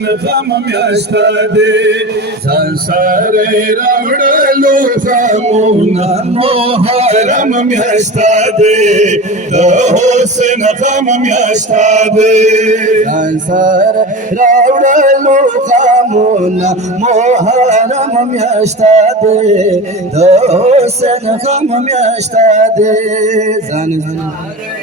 Gamamyastade Sansare Ravdalu Gamuna Moharam Myastade The Hosen Gamamyastade Sansare Ravdalu Gamuna Moharam Myastade The Hosen Gamamyastade Sansare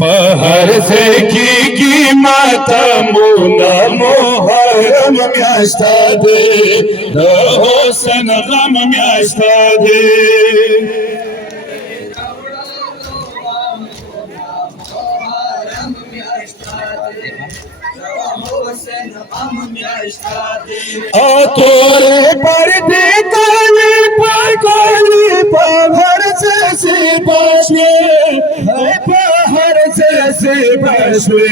पहर से की माता मुना मोहरम म्यास्ता दे होसन गम म्यास्ता दे तोरे पर काली पहाड़ से बसवे पहाड़ से बसवे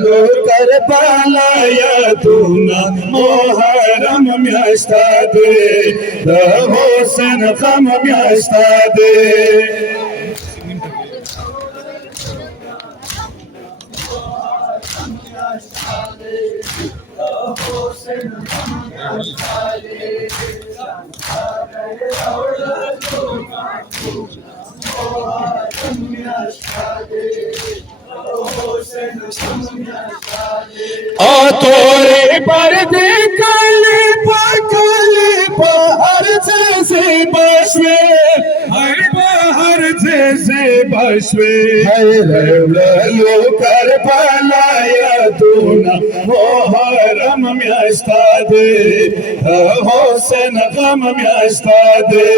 लो कर पालाया तू ना मोहरम म्यास्ता दे होसन गम म्यास्ता दे तोरे पर काली पहाड़ से बसवे पहाड़ से बसवे लो कर पालाया तू ना मोहरम म्यास्ता दे होसन गम म्यास्ता दे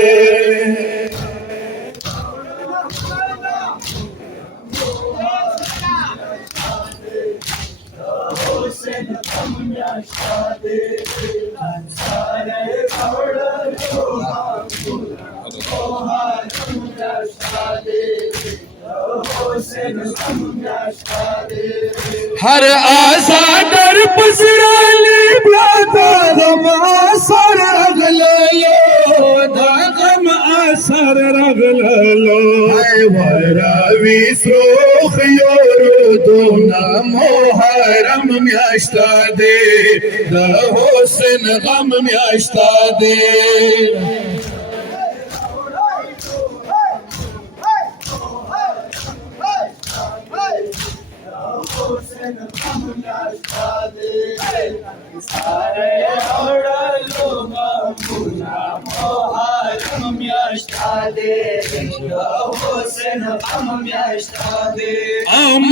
हर आशा डर पसराली गम आसर रगलो वरावी सोख योरो दोना मोहरम म्यास्ता दे होसन गम म्यास्ता दे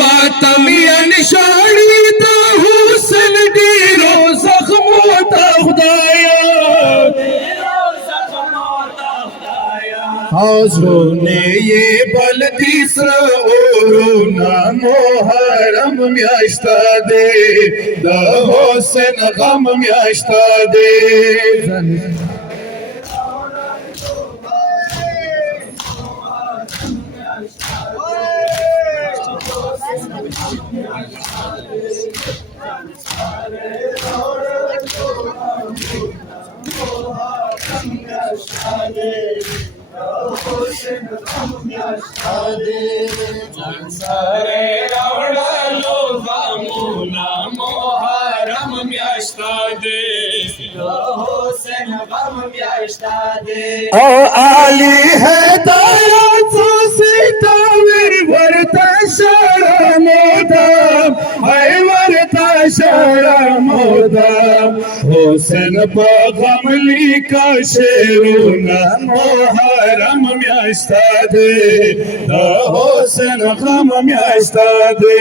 मातमियन शाड़ी तो हुसन डीरो जख्मो खुदाया हाज़ोने ये बल तीसरा ओरोना मोहरम म्यास्ता दे होसन गम म्यास्ता दे आली है तारा सीता वर्ता शरा मोदम वर्ता शरा मोदम होसन पगमली का शेरुना मोहरम म्यास्ता दे होसन गम म्यास्ता दे